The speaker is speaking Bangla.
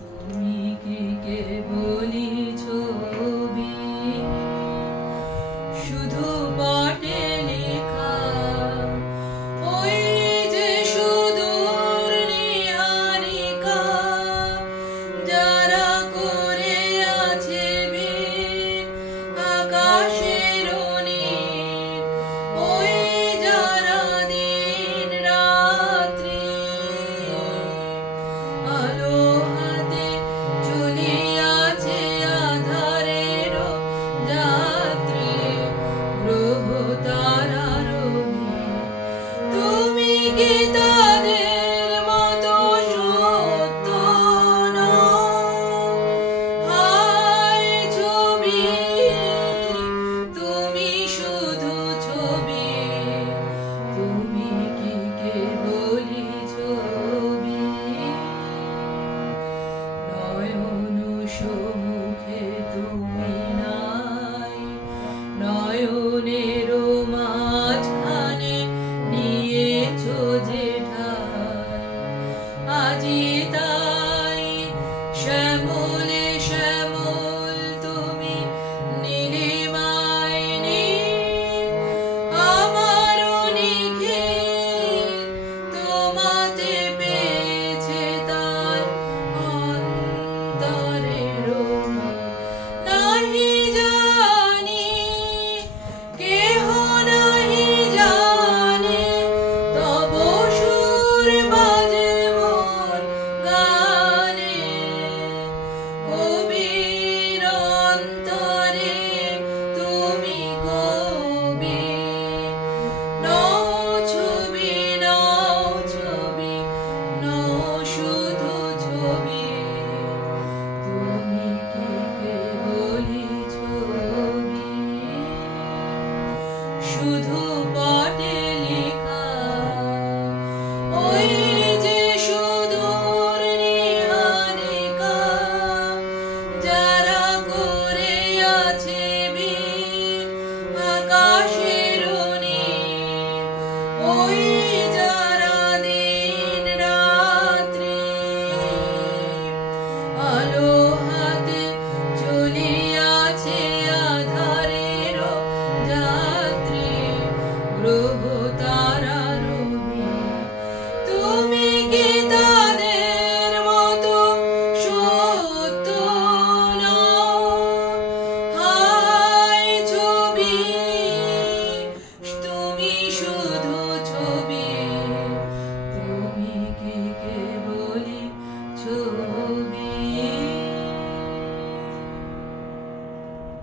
তুমি কি কেবলই ছবি, শুধু পাটে লেখা ওই যে সুদূর নীহারিকা, যারা করে আছে ভিড় আকাশের নীল, ওই যারা দিন রাত্রি আলো হাতে চলিয়াছে আধারের যাত্রী, গ্রহ তারার তুমি কি তাদের মতো সত্য নও? হায় ছবি, তুমি শুধু ছবি, তুমি কি কেবলই ছবি। নয়ন সম্মুখে তুমি নাই, নয়নের মাঝখানে নিয়েছো যে ঠাই, আজি তাই শ্যামলে শ্যামল তুমি নীলিমায় নীল, আমারও নিখিল তোমাতে পেয়েছে তার অন্তরের নাহি জানি, কেহ নাহি জানে, তব সুর বাজে মোর গানে, কবির অন্তরে তুমি কবি, নও ছবি, নও ছবি, নও শুধু ছবি, তুমি কি কেবলই ছবি, শুধু পাটে লেখা ওই যে সুদূর নীহারিকা, যারা করে আছে ভিড় আকাশের নীল, ওই যারা দিন রাত্রি আলো হাতে চলিয়াছে আধারের যাত্রী, গ্রহ তারার তুমি কি তাদের মতো সত্য নও? হায় ছবি, তুমি শুধু ছবি, তুমি কি কেবলই ছবি।